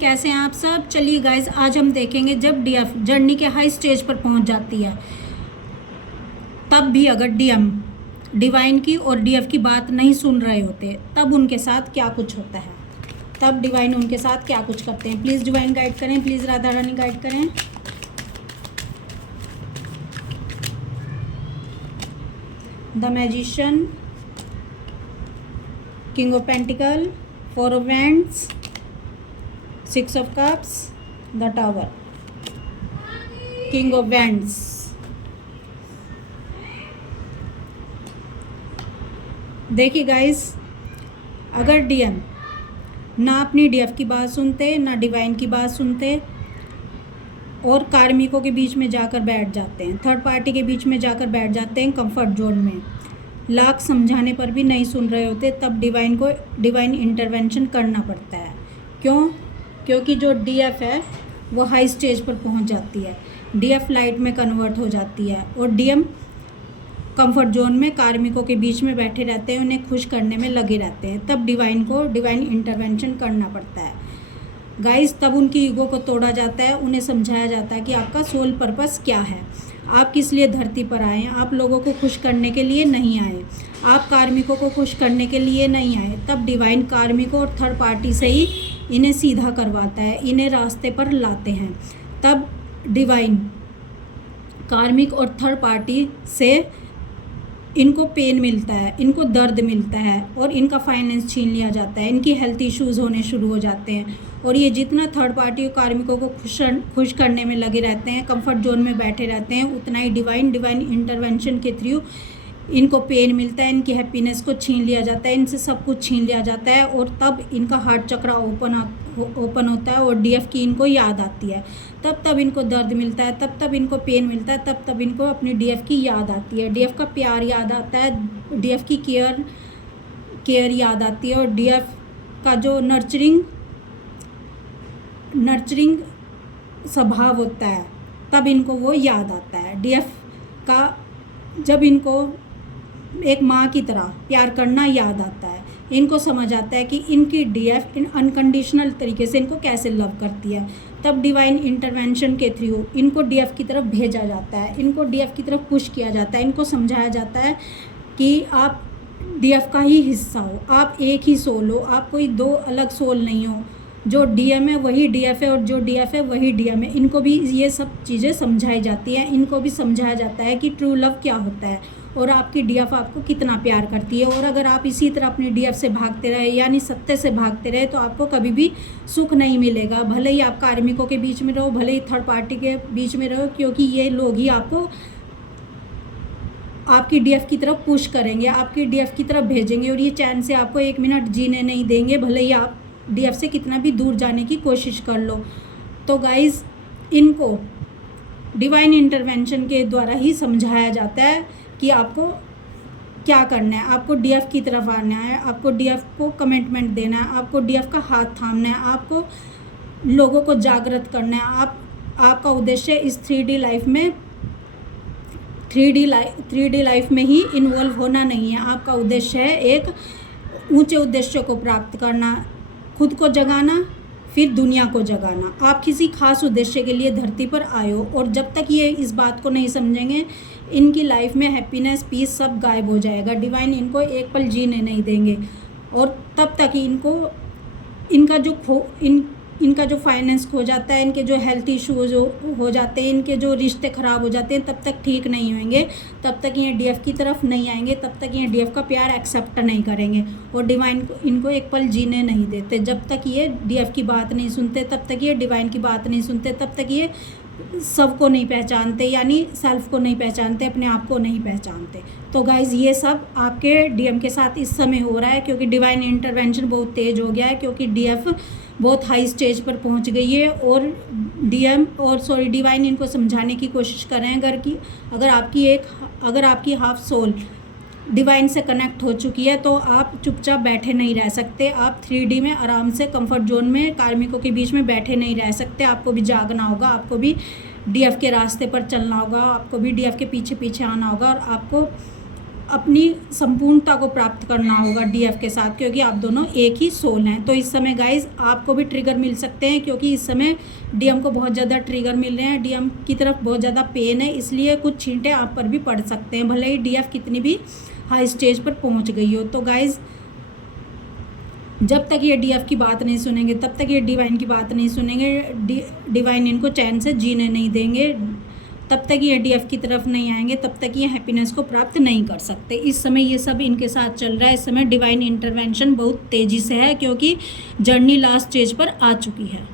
कैसे हैं आप सब। चलिए गाइस, आज हम देखेंगे जब डीएफ जर्नी के हाई स्टेज पर पहुंच जाती है तब भी अगर डीएम डिवाइन की और डीएफ की बात नहीं सुन रहे होते तब उनके साथ क्या कुछ होता है, तब डिवाइन उनके साथ क्या कुछ करते हैं। प्लीज़ डिवाइन गाइड करें, प्लीज़ राधा रानी गाइड करें। The magician, king of pentacle, four of wands, six of cups, the tower, king of wands. देखिए गाइस, अगर डीएम ना अपनी डीएफ की बात सुनते ना डिवाइन की बात सुनते और कार्मिकों के बीच में जाकर बैठ जाते हैं, थर्ड पार्टी के बीच में जाकर बैठ जाते हैं कंफर्ट जोन में, लाख समझाने पर भी नहीं सुन रहे होते, तब डिवाइन को डिवाइन इंटरवेंशन करना पड़ता है। क्यों? क्योंकि जो डीएफ है वो हाई स्टेज पर पहुंच जाती है, डीएफ लाइट में कन्वर्ट हो जाती है और डीएम कंफर्ट जोन में कार्मिकों के बीच में बैठे रहते हैं, उन्हें खुश करने में लगे रहते हैं, तब डिवाइन को डिवाइन इंटरवेंशन करना पड़ता है गाइस। तब उनकी ईगो को तोड़ा जाता है, उन्हें समझाया जाता है कि आपका सोल पर्पस क्या है, आप किस लिए धरती पर आए। आप लोगों को खुश करने के लिए नहीं आए, आप कार्मिकों को खुश करने के लिए नहीं आए। तब डिवाइन कार्मिकों और थर्ड पार्टी से ही इन्हें सीधा करवाता है, इन्हें रास्ते पर लाते हैं। तब डिवाइन कार्मिक और थर्ड पार्टी से इनको पेन मिलता है, इनको दर्द मिलता है और इनका फाइनेंस छीन लिया जाता है, इनकी हेल्थ इश्यूज़ होने शुरू हो जाते हैं और ये जितना थर्ड पार्टी और कार्मिकों को खुश करने में लगे रहते हैं, कंफर्ट जोन में बैठे रहते हैं, उतना ही डिवाइन इंटरवेंशन के थ्रू इनको पेन मिलता है, इनकी हैप्पीनेस को छीन लिया जाता है, इनसे सब कुछ छीन लिया जाता है और तब इनका हार्ट चक्रा ओपन होता है और डीएफ की इनको याद आती है। तब इनको दर्द मिलता है, तब इनको पेन मिलता है, तब इनको अपनी डीएफ की याद आती है, डीएफ का प्यार याद आता है, डीएफ की केयर याद आती है और डीएफ का जो नर्चरिंग स्वभाव होता है तब इनको वो याद आता है। डीएफ का जब इनको एक माँ की तरह प्यार करना याद आता है, इनको समझ आता है कि इनकी डीएफ अनकंडीशनल तरीके से इनको कैसे लव करती है, तब डिवाइन इंटरवेंशन के थ्रू इनको डीएफ की तरफ भेजा जाता है, इनको डीएफ की तरफ पुश किया जाता है, इनको समझाया जाता है कि आप डीएफ का ही हिस्सा हो, आप एक ही सोल हो, आप कोई दो अलग सोल नहीं हो, जो डीएम है वही डीएफ है और जो डीएफ है वही डीएम है। इनको भी ये सब चीज़ें समझाई जाती हैं, इनको भी समझाया जाता है कि ट्रू लव क्या होता है और आपकी डीएफ आपको कितना प्यार करती है। और अगर आप इसी तरह अपनी डीएफ से भागते रहे यानी सत्य से भागते रहे तो आपको कभी भी सुख नहीं मिलेगा, भले ही आप कार्मिकों के बीच में रहो, भले ही थर्ड पार्टी के बीच में रहो, क्योंकि ये लोग ही आपको आपकी डीएफ की तरफ पुश करेंगे, आपकी डीएफ की तरफ भेजेंगे और ये चैन से आपको एक मिनट जीने नहीं देंगे, भले ही आप डीएफ से कितना भी दूर जाने की कोशिश कर लो। तो गाइस, इनको डिवाइन इंटरवेंशन के द्वारा ही समझाया जाता है कि आपको क्या करना है, आपको डीएफ की तरफ आना है, आपको डीएफ को कमिटमेंट देना है, आपको डीएफ का हाथ थामना है, आपको लोगों को जागृत करना है। आपका उद्देश्य इस 3D लाइफ में 3D लाइफ में ही इन्वॉल्व होना नहीं है, आपका उद्देश्य है एक ऊंचे उद्देश्य को प्राप्त करना, खुद को जगाना, फिर दुनिया को जगाना। आप किसी खास उद्देश्य के लिए धरती पर आए हो और जब तक ये इस बात को नहीं समझेंगे इनकी लाइफ में हैप्पीनेस पीस सब गायब हो जाएगा, डिवाइन इनको एक पल जीने नहीं देंगे और तब तक ही इनका जो फाइनेंस खो जाता है, इनके जो हेल्थ इश्यूज हो जाते हैं, इनके जो रिश्ते ख़राब हो जाते हैं, तब तक ठीक नहीं होंगे, तब तक ये डीएफ की तरफ नहीं आएंगे, तब तक ये डीएफ का प्यार एक्सेप्ट नहीं करेंगे और डिवाइन को इनको एक पल जीने नहीं देते। जब तक ये डीएफ की बात नहीं सुनते, तब तक ये डिवाइन की बात नहीं सुनते, तब तक ये सबको नहीं पहचानते, यानी सेल्फ को नहीं पहचानते, अपने आप को नहीं पहचानते। तो गाइज़, ये सब आपके डीएम के साथ इस समय हो रहा है क्योंकि डिवाइन इंटरवेंशन बहुत तेज़ हो गया है, क्योंकि डीएफ बहुत हाई स्टेज पर पहुंच गई है और डिवाइन इनको समझाने की कोशिश कर रहे हैं अगर आपकी हाफ सोल डिवाइन से कनेक्ट हो चुकी है तो आप चुपचाप बैठे नहीं रह सकते, आप 3D में आराम से कंफर्ट जोन में कार्मिकों के बीच में बैठे नहीं रह सकते, आपको भी जागना होगा, आपको भी डीएफ के रास्ते पर चलना होगा, आपको भी डीएफ के पीछे पीछे आना होगा और आपको अपनी संपूर्णता को प्राप्त करना होगा डीएफ के साथ, क्योंकि आप दोनों एक ही सोल हैं। तो इस समय गाइज आपको भी ट्रिगर मिल सकते हैं, क्योंकि इस समय डीएम को बहुत ज़्यादा ट्रिगर मिल रहे हैं, डीएम की तरफ बहुत ज़्यादा पेन है, इसलिए कुछ छींटे आप पर भी पड़ सकते हैं, भले ही डीएफ कितनी भी हाई स्टेज पर पहुंच गई हो। तो गाइज जब तक ये डीएफ की बात नहीं सुनेंगे, तब तक ये डिवाइन की बात नहीं सुनेंगे, डिवाइन इनको चैन से जीने नहीं देंगे, तब तक ये डीएफ की तरफ नहीं आएंगे, तब तक ये हैप्पीनेस को प्राप्त नहीं कर सकते। इस समय ये सब इनके साथ चल रहा है। इस समय डिवाइन इंटरवेंशन बहुत तेज़ी से है, क्योंकि जर्नी लास्ट स्टेज पर आ चुकी है।